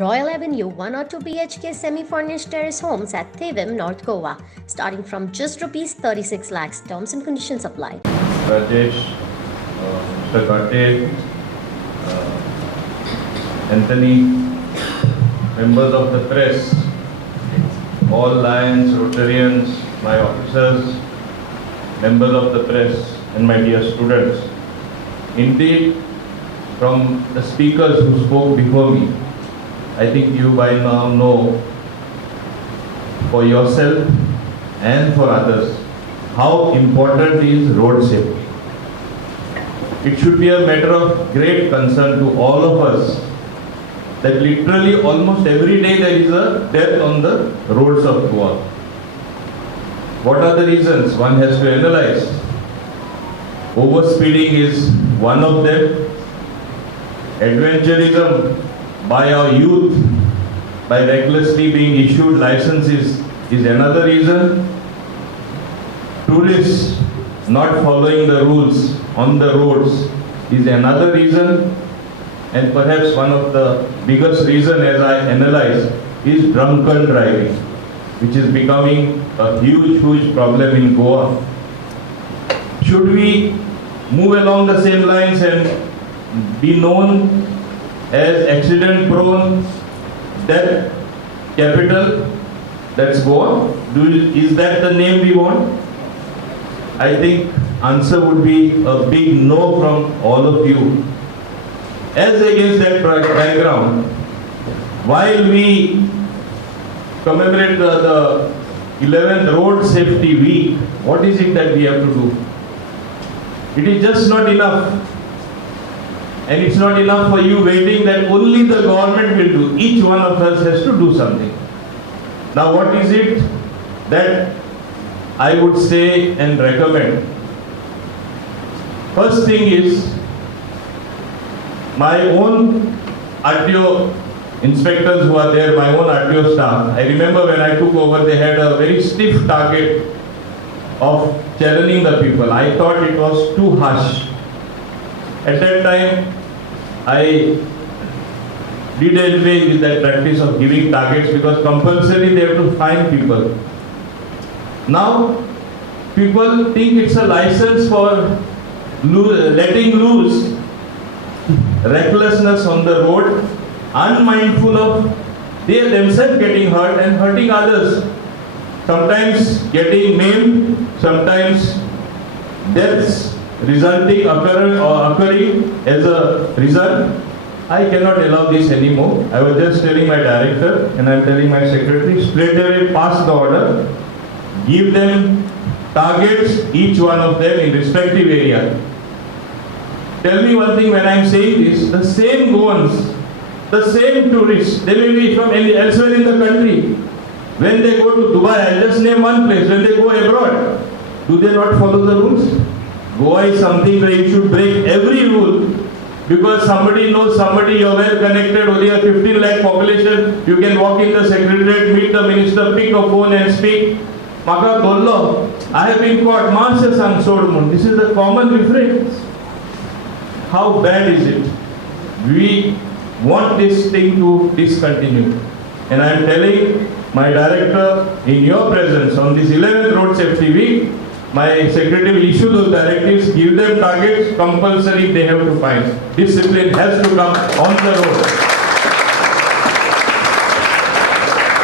Royal Avenue 1 or 2 BHK semi-furnished terrace homes at Thevim, North Goa, starting from just rupees 36 lakhs. Terms and conditions apply. Rajesh, Mr. Kate, Anthony, members of the press, all Lions, Rotarians, my officers, members of the press, and my dear students. Indeed, from the speakers who spoke before me, I think you by now know for yourself and for others how important is road safety. It should be a matter of great concern to all of us that literally almost every day there is a death on the roads of Goa. What are the reasons? One has to analyze. Overspeeding is one of them. Adventurism by our youth, by recklessly being issued licenses, is another reason. Tourists not following the rules on the roads is another reason. And perhaps one of the biggest reasons, as I analyze, is drunken driving, which is becoming a huge problem in Goa. Should we move along the same lines and be known as accident prone debt capital? That's Goa. Is that the name we want? I think answer would be a big no from all of you. As against that background, while we commemorate the 11th Road Safety Week, what is it that we have to do? It is just not enough. And it's not enough for you waiting that only the government will do. Each one of us has to do something. Now what is it that I would say and recommend? First thing is, my own RTO inspectors who are there, my own RTO staff, I remember when I took over, they had a very stiff target of challenging the people. I thought it was too harsh. At that time, I did away with that practice of giving targets because compulsorily they have to fine people. Now, people think it's a license for letting loose recklessness on the road, unmindful of they themselves getting hurt and hurting others. Sometimes getting maimed, sometimes deaths occurring as a result. I cannot allow this anymore. I was just telling my director and I am telling my secretary, straight away pass the order, give them targets, each one of them in respective area. Tell me one thing, when I am saying this, the same Goans, the same tourists, they may be from elsewhere in the country. When they go to Dubai, I'll just name one place, when they go abroad, do they not follow the rules? Goa is something where you should break every rule because somebody knows somebody, you're well connected, only a 15 lakh population, you can walk in the secretariat, meet the minister, pick a phone and speak. Maka Dollo, I have been caught, Master Sansodmun. This is the common reference. How bad is it? We want this thing to discontinue. And I am telling my director, in your presence, on this 11th Road Safety Week, my secretary will issue those directives, give them targets, compulsory they have to find. Discipline has to come on the road.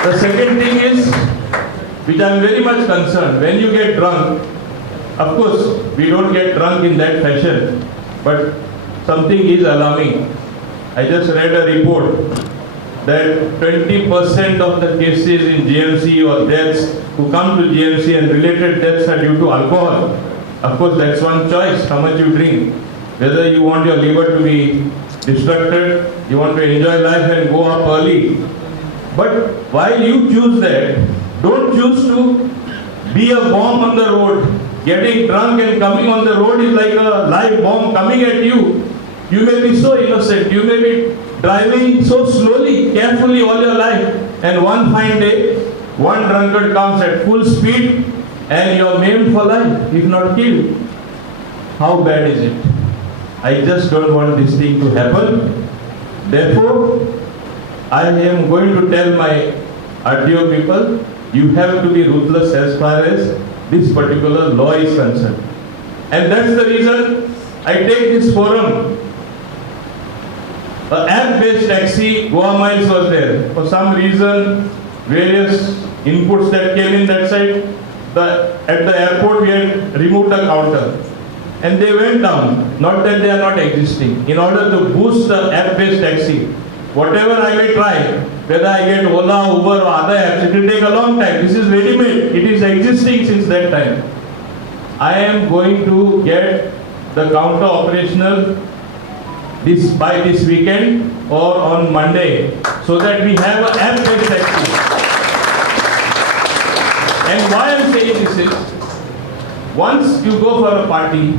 The second thing is, which I am very much concerned, when you get drunk, of course, we don't get drunk in that fashion, but something is alarming. I just read a report that 20% of the cases in GMC or deaths who come to GMC and related deaths are due to alcohol. Of course, that's one choice, how much you drink. Whether you want your liver to be destructed, you want to enjoy life and go up early. But while you choose that, don't choose to be a bomb on the road. Getting drunk and coming on the road is like a live bomb coming at you. You may be so innocent, you may be driving so slowly, carefully all your life, and one fine day, one drunkard comes at full speed and you're maimed for life, if not killed. How bad is it? I just don't want this thing to happen. Therefore, I am going to tell my RTO people, you have to be ruthless as far as this particular law is concerned. And that's the reason I take this forum. An app-based taxi, Goa Miles was there. For some reason, various inputs that came in that side, at the airport we had removed the counter. And they went down, not that they are not existing. In order to boost the app-based taxi, whatever I may try, whether I get Ola, Uber or other apps, it will take a long time. This is ready-made. It is existing since that time. I am going to get the counter operational by this weekend or on Monday, so that we have an app-based taxi. And why I am saying this is, once you go for a party,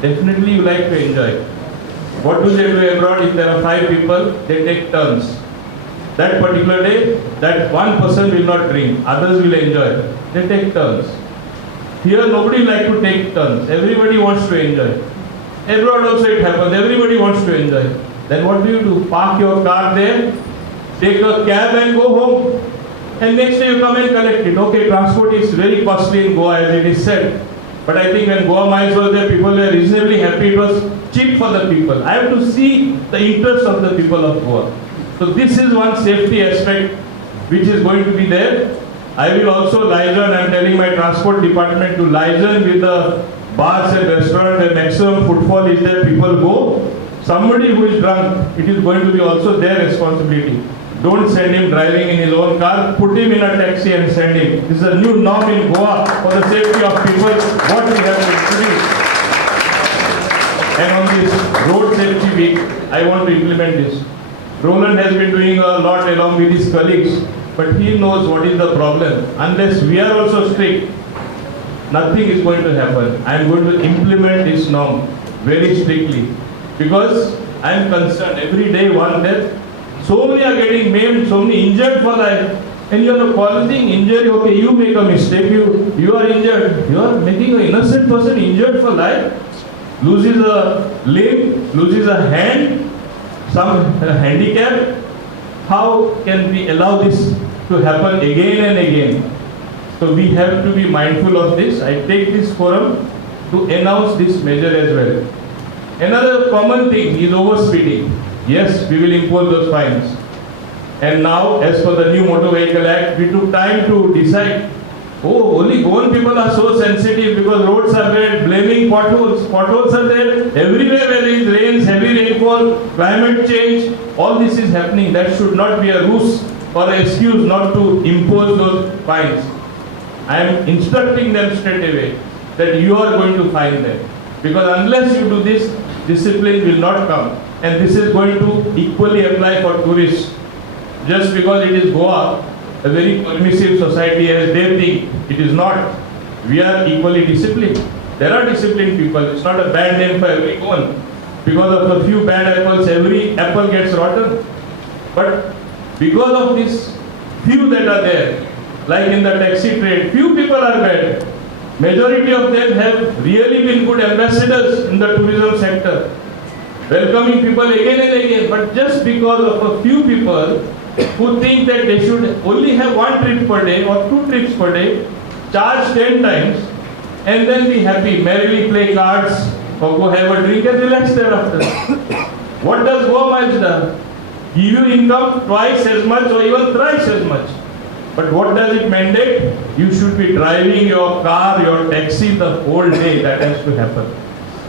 definitely you like to enjoy. What do they do abroad? If there are 5 people, they take turns. That particular day, that one person will not drink, others will enjoy. They take turns. Here nobody like to take turns. Everybody wants to enjoy. Abroad also it happens. Everybody wants to enjoy. Then what do? Park your car there, take a cab and go home. And next day you come and collect it. Okay, transport is very costly in Goa as it is said. But I think when Goa Miles was there, people were reasonably happy. It was cheap for the people. I have to see the interest of the people of Goa. So this is one safety aspect which is going to be there. I will also liaison, I am telling my transport department to liaison with the bars and restaurants where maximum footfall is there, people go. Somebody who is drunk, it is going to be also their responsibility. Don't send him driving in his own car, put him in a taxi and send him. This is a new norm in Goa for the safety of people, what we have to introduce. And on this road safety week, I want to implement this. Roland has been doing a lot along with his colleagues, but he knows what is the problem. Unless we are also strict, nothing is going to happen. I am going to implement this norm very strictly, because I am concerned every day one death. So many are getting maimed, so many injured for life. And you are causing injury, okay, you make a mistake, you are injured. You are making an innocent person injured for life. Loses a limb, loses a hand, some handicap. How can we allow this to happen again and again? So we have to be mindful of this. I take this forum to announce this measure as well. Another common thing is overspeeding. Yes, we will impose those fines. And now, as per the new Motor Vehicle Act, we took time to decide. Oh, only Goan people are so sensitive because roads are bad, blaming potholes. Potholes are there everywhere where there is rains, heavy rainfall, climate change. All this is happening. That should not be a ruse or an excuse not to impose those fines. I am instructing them straight away that you are going to fine them. Because unless you do this, discipline will not come. And this is going to equally apply for tourists. Just because it is Goa, a very permissive society as they think, it is not. We are equally disciplined. There are disciplined people. It's not a bad name for everyone. Because of a few bad apples, every apple gets rotten. But because of these few that are there, like in the taxi trade, few people are bad. Majority of them have really been good ambassadors in the tourism sector, welcoming people again and again. But just because of a few people who think that they should only have 1 trip per day or 2 trips per day, charge 10 times, and then be happy, merrily play cards or go have a drink and relax thereafter. What does Goa Miles do? Give you income twice as much or even thrice as much. But what does it mandate? You should be driving your car, your taxi the whole day. That has to happen.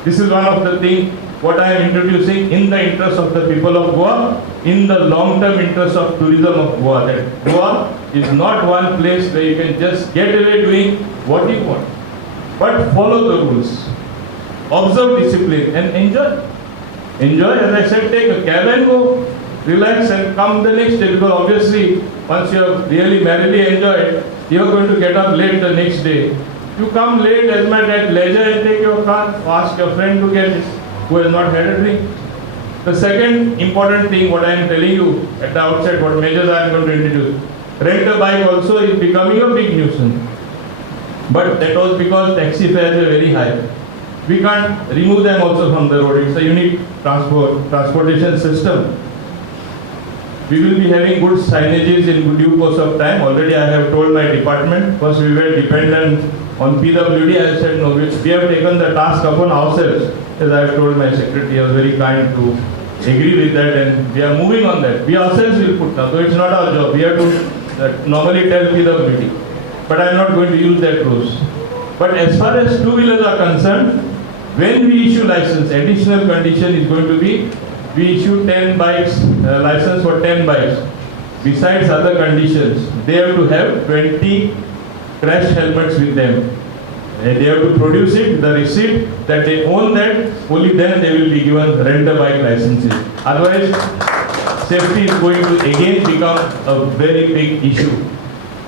This is one of the things what I am introducing in the interest of the people of Goa, in the long-term interest of tourism of Goa. That Goa is not one place where you can just get away doing what you want, but follow the rules, observe discipline and enjoy. Enjoy, as I said, take a cab and go, relax and come the next day, because obviously once you have really merrily enjoyed, you are going to get up late the next day. You come late as much at leisure and take your car, ask your friend to get it, who has not had a drink. The second important thing what I am telling you at the outset, what measures I am going to introduce, rent a bike also is becoming a big nuisance. But that was because taxi fares are very high. We can't remove them also from the road. It's a unique transportation system. We will be having good signages in due course of time. Already I have told my department, first we were dependent on PWD. I said no, we have taken the task upon ourselves. As I have told my secretary, he was very kind to agree with that, and we are moving on that. We ourselves will put now, so it's not our job. We have to normally tell PWD. But I am not going to use that rules. But as far as two-wheelers are concerned, when we issue license, additional condition is going to be, we issue 10 bikes, license for 10 bikes. Besides other conditions, they have to have 20 crash helmets with them. They have to produce it, the receipt that they own that, only then they will be given rent-a-bike licenses. Otherwise, safety is going to again become a very big issue.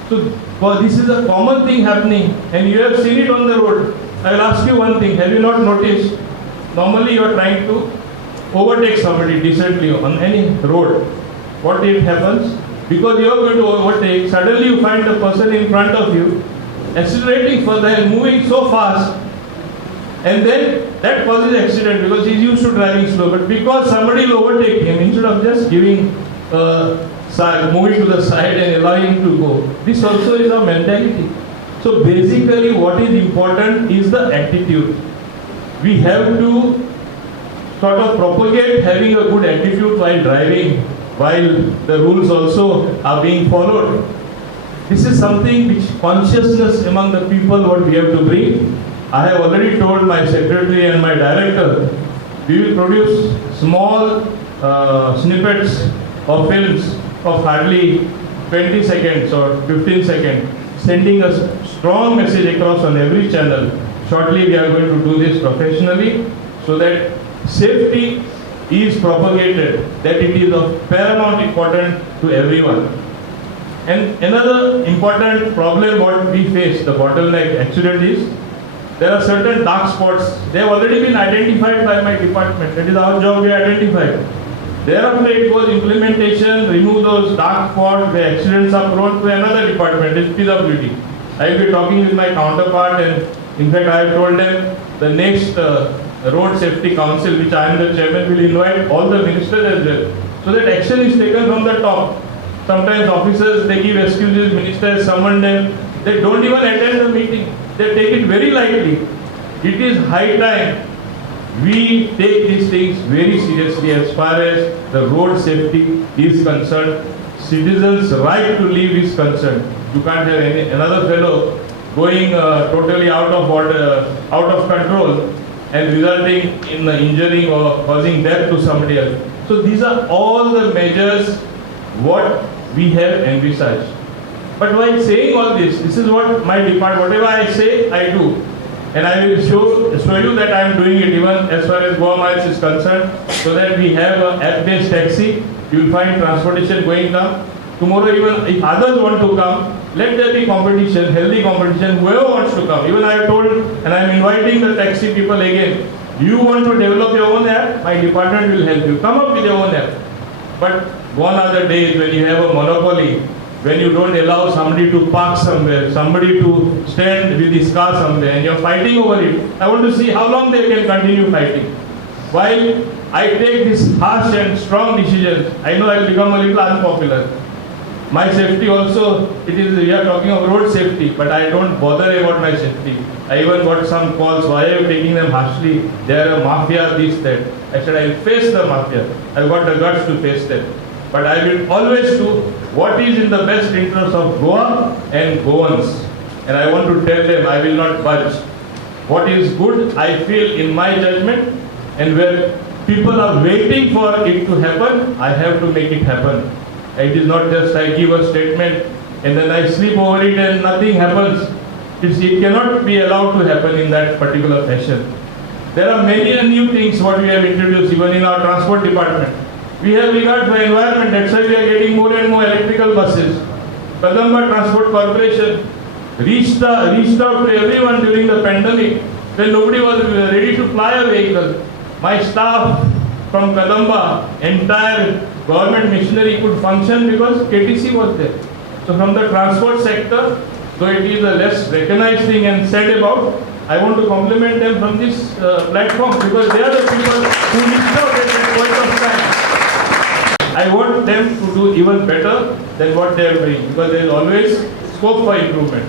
So, this is a common thing happening, and you have seen it on the road. I will ask you one thing, have you not noticed? Normally you are trying to overtake somebody decently on any road. What it happens? Because you are going to overtake, suddenly you find the person in front of you accelerating further and moving so fast, and then that causes accident because he is used to driving slow. But because somebody will overtake him, instead of just giving moving to the side and allowing him to go, this also is our mentality. So basically what is important is the attitude. We have to sort of propagate having a good attitude while driving, while the rules also are being followed. This is something which consciousness among the people what we have to bring. I have already told my secretary and my director, we will produce small snippets of films of hardly 20 seconds or 15 seconds, sending a strong message across on every channel. Shortly we are going to do this professionally so that safety is propagated, that it is of paramount importance to everyone. And another important problem what we face, the bottleneck accident is, there are certain dark spots. They have already been identified by my department. That is our job, we identified. Thereafter it was implementation, remove those dark spots, the accidents are prone to another department, it's PWD. I will be talking with my counterpart, and in fact I have told them the next Road Safety Council, which I am the chairman, will invite all the ministers as well. So that action is taken from the top. Sometimes officers, they give excuses, ministers summon them, they don't even attend the meeting. They take it very lightly. It is high time we take these things very seriously as far as the road safety is concerned. Citizens' right to live is concerned. You can't have another fellow going totally out of order, out of control, and resulting in injuring or causing death to somebody else. So these are all the measures what we have envisaged. But while saying all this is what my department, whatever I say, I do. And I will show you that I am doing it even as far as Goa Miles is concerned, so that we have an app-based taxi. You will find transportation going down. Tomorrow even if others want to come, let there be competition, healthy competition, whoever wants to come. Even I have told, and I am inviting the taxi people again, you want to develop your own app, my department will help you. Come up with your own app. But gone are the days when you have a monopoly, when you don't allow somebody to park somewhere, somebody to stand with his car somewhere, and you're fighting over it. I want to see how long they can continue fighting. While I take this harsh and strong decisions, I know I'll become a little unpopular. My safety also, we are talking of road safety, but I don't bother about my safety. I even got some calls, why are you taking them harshly? They are a mafia, this, that. I said, I will face the mafia. I've got the guts to face them. But I will always do what is in the best interest of Goa and Goans. And I want to tell them, I will not budge. What is good, I feel in my judgment, and where people are waiting for it to happen, I have to make it happen. It is not just I give a statement and then I sleep over it and nothing happens. It cannot be allowed to happen in that particular fashion. There are many new things what we have introduced even in our transport department. We have regard for environment, that's why we are getting more and more electrical buses. Kadamba Transport Corporation reached out to everyone during the pandemic when nobody was ready to fly a vehicle. My staff from Kadamba, entire government machinery could function because KTC was there. So from the transport sector, though it is a less recognized thing and said about, I want to compliment them from this platform because they are the people who reached out at this point of time. I want them to do even better than what they are doing, because there is always scope for improvement.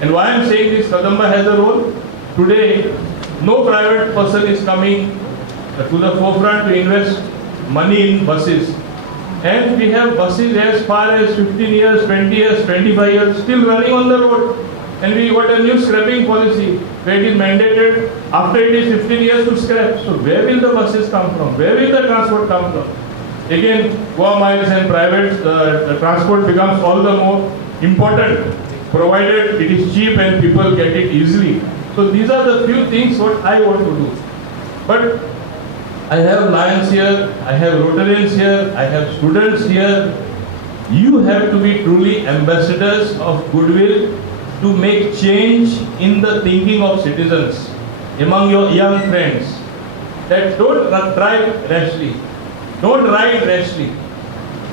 And why I am saying this, Kadamba has a role. Today, no private person is coming to the forefront to invest money in buses. And we have buses as far as 15 years, 20 years, 25 years still running on the road. And we got a new scrapping policy where it is mandated after it is 15 years to scrap. So where will the buses come from? Where will the transport come from? Again, Goa miles and private the transport becomes all the more important, provided it is cheap and people get it easily. So these are the few things what I want to do. But I have Lions here, I have Rotarians here, I have students here. You have to be truly ambassadors of goodwill to make change in the thinking of citizens among your young friends. That don't drive rashly, don't ride rashly.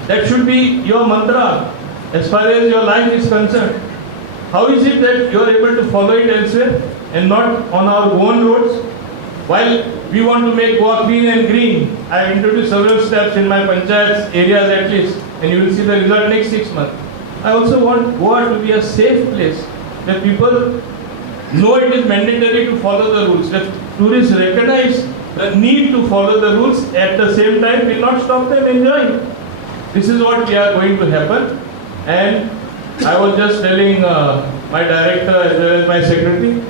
That should be your mantra as far as your life is concerned. How is it that you are able to follow it elsewhere and not on our own roads? While we want to make Goa clean and green, I have introduced several steps in my panchayats areas at least, and you will see the result next 6 months. I also want Goa to be a safe place where people know it is mandatory to follow the rules, that tourists recognize the need to follow the rules, at the same time will not stop them enjoying. This is what we are going to happen. And I was just telling my director as well as my secretary,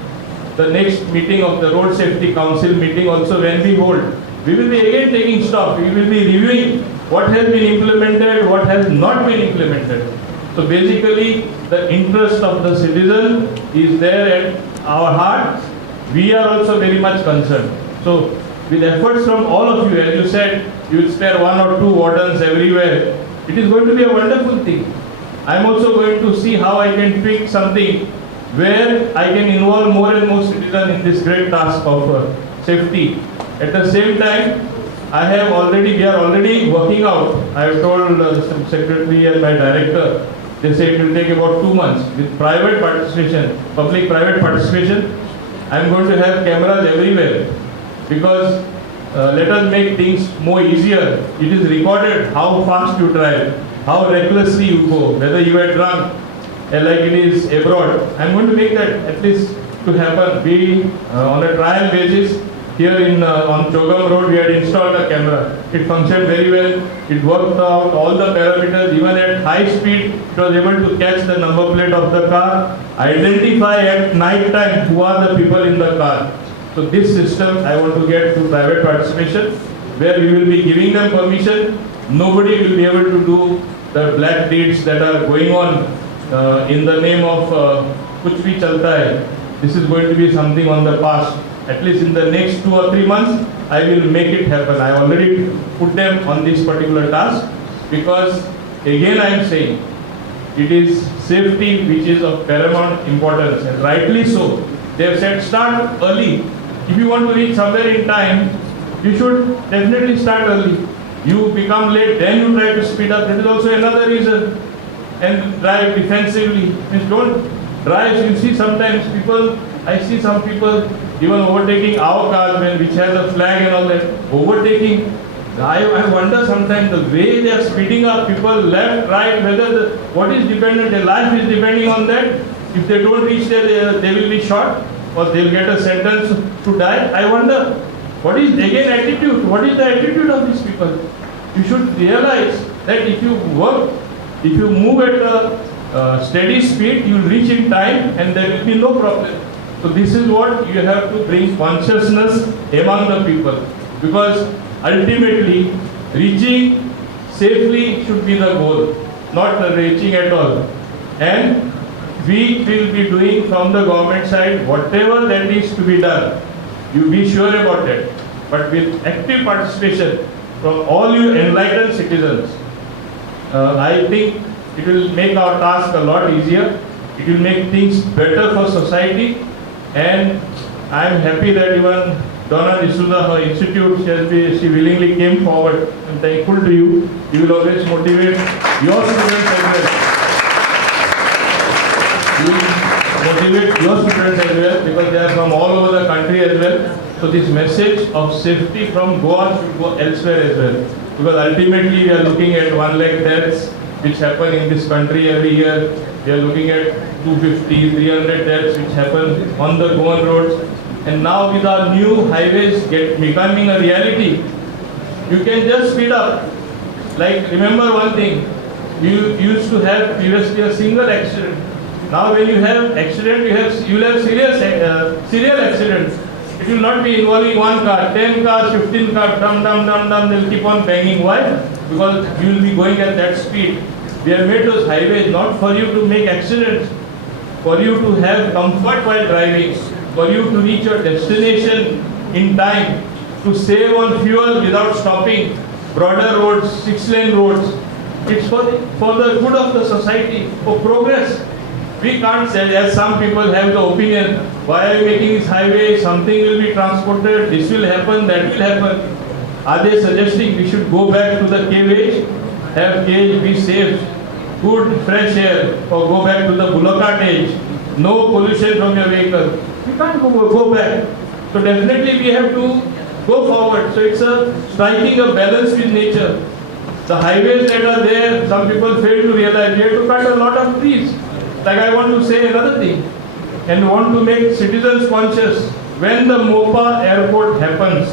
the next meeting of the Road Safety Council meeting also when we hold, we will be again taking stock. We will be reviewing what has been implemented, what has not been implemented. So basically, the interest of the citizen is there at our heart. We are also very much concerned. So with efforts from all of you, as you said, you will spare 1 or 2 wardens everywhere. It is going to be a wonderful thing. I am also going to see how I can tweak something where I can involve more and more citizens in this great task of safety. At the same time, we are already working out. I have told the secretary and my director, they say it will take about 2 months with private participation, public-private participation. I am going to have cameras everywhere, because let us make things more easier. It is recorded how fast you drive, how recklessly you go, whether you are drunk, like it is abroad. I am going to make that at least to happen. We on a trial basis here on Chogam Road, we had installed a camera. It functioned very well. It worked out all the parameters. Even at high speed, it was able to catch the number plate of the car, identify at night time who are the people in the car. So this system I want to get to private participation, where we will be giving them permission. Nobody will be able to do the black deeds that are going on in the name of kuch bhi chalta hai. This is going to be something on the past. At least in the next 2 or 3 months, I will make it happen. I already put them on this particular task, because again I am saying, it is safety which is of paramount importance, and rightly so. They have said start early. If you want to reach somewhere in time, you should definitely start early. You become late, then you try to speed up. That is also another reason. And drive defensively. Means don't drive. You see sometimes people, I see some people even overtaking our cars which has a flag and all that. Overtaking. I wonder sometimes the way they are speeding up, people left, right, whether what is dependent, their life is depending on that. If they don't reach there, they will be shot, or they will get a sentence to die. I wonder, what is again attitude? What is the attitude of these people? You should realize that if you work, if you move at a steady speed, you will reach in time and there will be no problem. So this is what you have to bring consciousness among the people, because ultimately reaching safely should be the goal, not reaching at all. And we will be doing from the government side whatever that needs to be done. You be sure about that. But with active participation from all you enlightened citizens, I think it will make our task a lot easier. It will make things better for society. And I am happy that even Donna D'Souza, her institute, she willingly came forward. I am thankful to you. You will always motivate your students as well. You will motivate your students as well, because they are from all over the country as well. So this message of safety from Goa should go elsewhere as well. because ultimately we are looking at 1 lakh deaths which happen in this country every year. We are looking at 250, 300 deaths which happen on the gone roads. And now with our new highways becoming a reality, you can just speed up. Like, remember one thing, you used to have previously a single accident. Now when you have accident, you will have serial accidents. It will not be involving one car, 10 cars, 15 cars, they will keep on banging. Why? Because you will be going at that speed. We have made those highways not for you to make accidents, for you to have comfort while driving, for you to reach your destination in time, to save on fuel without stopping, broader roads, 6-lane roads. It's for the good of the society, for progress. We can't say, as some people have the opinion, why are you making this highway, something will be transported, this will happen, that will happen. Are they suggesting we should go back to the cave age, have cage, be safe, good fresh air, or go back to the bullock cart age, no pollution from your vehicle? We can't go back. So definitely we have to go forward. So it's striking a balance with nature. The highways that are there, some people fail to realize we have to cut a lot of trees. Like, I want to say another thing and want to make citizens conscious. When the Mopa airport happens,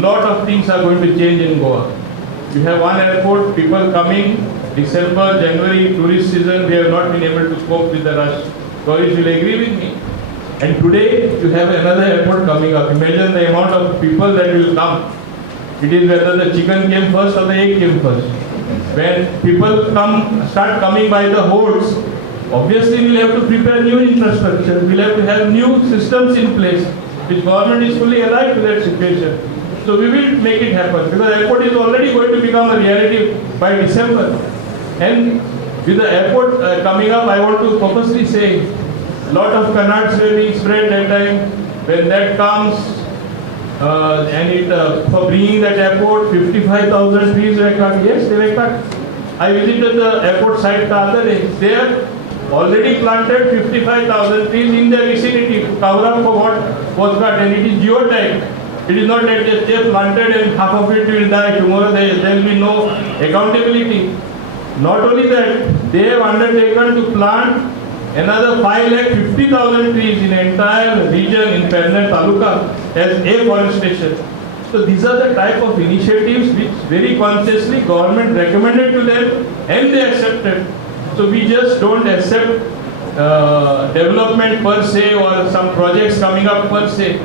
lot of things are going to change in Goa. You have one airport, people coming, December, January, tourist season, we have not been able to cope with the rush. Tourists will agree with me. And today, you have another airport coming up. Imagine the amount of people that will come. It is whether the chicken came first or the egg came first. When people start coming by the hordes, obviously we'll have to prepare new infrastructure. We'll have to have new systems in place. Which government is fully alive to that situation. So we will make it happen, because the airport is already going to become a reality by December. And with the airport coming up, I want to purposely say, a lot of canards were being spread that time. When that comes, for bringing that airport, 55,000 trees were cut. Yes, they were cut. I visited the airport site the other day. They have already planted 55,000 trees in their vicinity to cover up for what was cut, and it is geotagged. It is not that just they planted and half of it will die. Tomorrow there will be no accountability. Not only that, they have undertaken to plant another 5,50,000 trees in the entire region in Perner Taluka as afforestation. So these are the type of initiatives which very consciously government recommended to them and they accepted. So we just don't accept development per se or some projects coming up per se.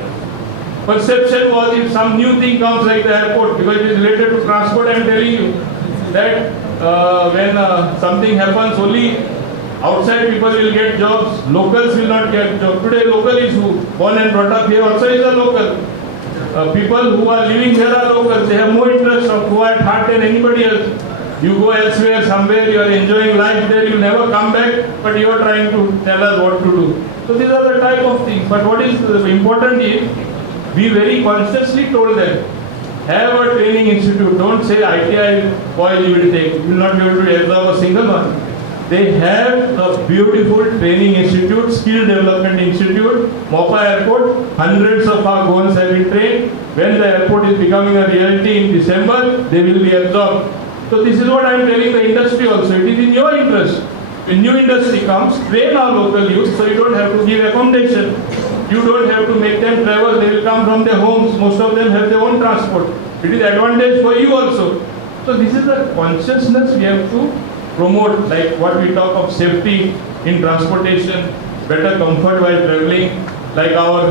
Perception was if some new thing comes like the airport, because it is related to transport, I am telling you that when something happens, only outside people will get jobs, locals will not get jobs. Today local is who? Born and brought up here also is a local. People who are living here are locals. They have more interest of who at heart than anybody else. You go elsewhere, somewhere, you are enjoying life there, you will never come back, but you are trying to tell us what to do. So these are the type of things. But what is important is, we very consciously told them, have a training institute. Don't say ITI boys you will take. You will not be able to absorb a single one. They have a beautiful training institute, skill development institute, Mopa Airport. Hundreds of our goons have been trained. When the airport is becoming a reality in December, they will be absorbed. So this is what I am telling the industry also. It is in your interest. When new industry comes, train our local youth so you don't have to give accommodation. You don't have to make them travel. They will come from their homes. Most of them have their own transport. It is advantage for you also. So this is the consciousness we have to promote, like what we talk of safety in transportation, better comfort while traveling. Like our,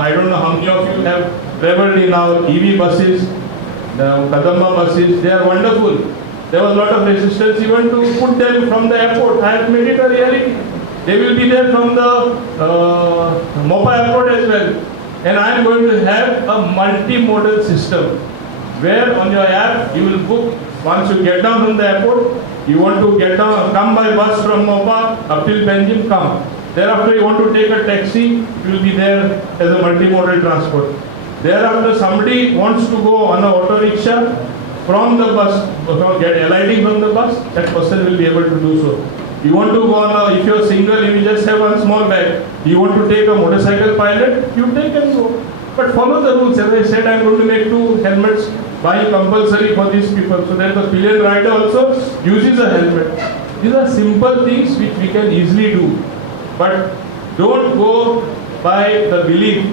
I don't know how many of you have traveled in our EV buses, the Kadamba buses. They are wonderful. There was a lot of resistance even to put them from the airport. I have made it a reality. They will be there from the Mopa airport as well. And I am going to have a multimodal system where on your app you will book once you get down from the airport. You want to get down, come by bus from Mopa up till Benjim, come. Thereafter you want to take a taxi, you will be there as a multimodal transport. Thereafter somebody wants to go on a auto rickshaw from the bus, get alighting from the bus, that person will be able to do so. You want to go on if you are single, you just have one small bag. You want to take a motorcycle pilot, you take and go. But follow the rules. As I said, I am going to make 2 helmets buying compulsory for these people, so that the pillion rider also uses a helmet. These are simple things which we can easily do, but don't go by the belief.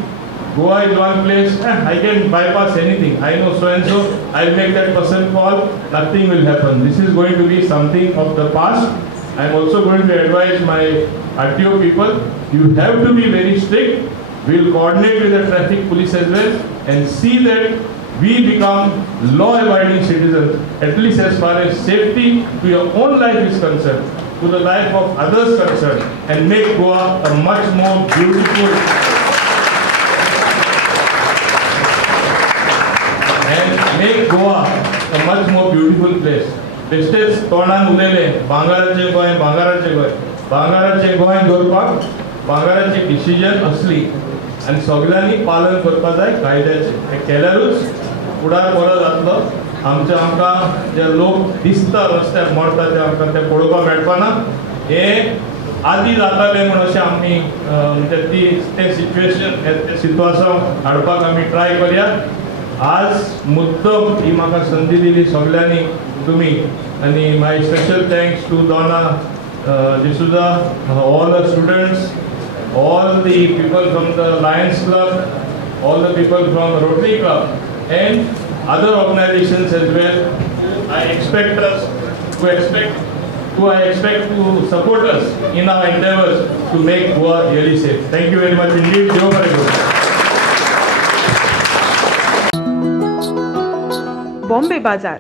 Goa is one place, I can bypass anything. I know so and so, I'll make that person fall, nothing will happen. This is going to be something of the past. I'm also going to advise my RTO people, you have to be very strict. We'll coordinate with the traffic police as well and see that we become law-abiding citizens, at least as far as safety to your own life is concerned, to the life of others concerned, and make Goa a much more beautiful place. बेश्टेच तोंडान उलयले भांगाराचे गोंय भांगाराचे गोंय दवरपाक भांगाराची decision असली आनी सगळ्यांनी पालन करपाक जाय कायद्याचे. हे केल्यारूच फुडार बरो जातलो. आमकां जे लोक दिसता रस्त्यार मरता ते आमकां ते पळोवपाक मेळपाना. हे आदी जातालें म्हण अशें आमी म्हणजे ते सिच्युएशन ते सिच्युएशन हाडपाक आमी ट्राय करया. आज मुद्दम ही म्हाका संदी दिली सगळ्यांनी तुमी आनी माय स्पेशल थँक्स टू दोना D'Souza, all the students, all the people from the Lions Club, all the people from the Rotary Club and other organizations as well. I expect to support us in our endeavors to make Goa really safe. Thank you very much indeed. Jai Bharat. Bombay बाजार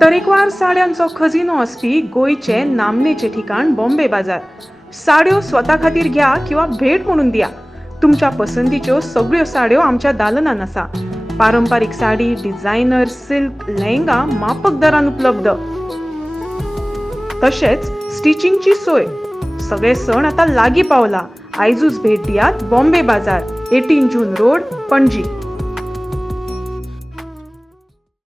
तरेकवार साड्यांचो खजिनो असपी गोयचे नामनेचे ठिकाण बॉम्बे बाजार. साड्यो स्वता खातीर घ्या किंवा भेट म्हणून दिया. तुमच्या पसंतीच्यो सगळ्यो साड्यो आमच्या दालनान आसा. पारंपारीक साडी, डिझायनर, सिल्क, लेहंगा माफक दरान उपलब्ध. तशेंच स्टिचिंगची सोय. सगळे सण आता लागीं पावला. आयजूच भेट दियात बॉम्बे बाजार, 18 जून रोड, पणजी.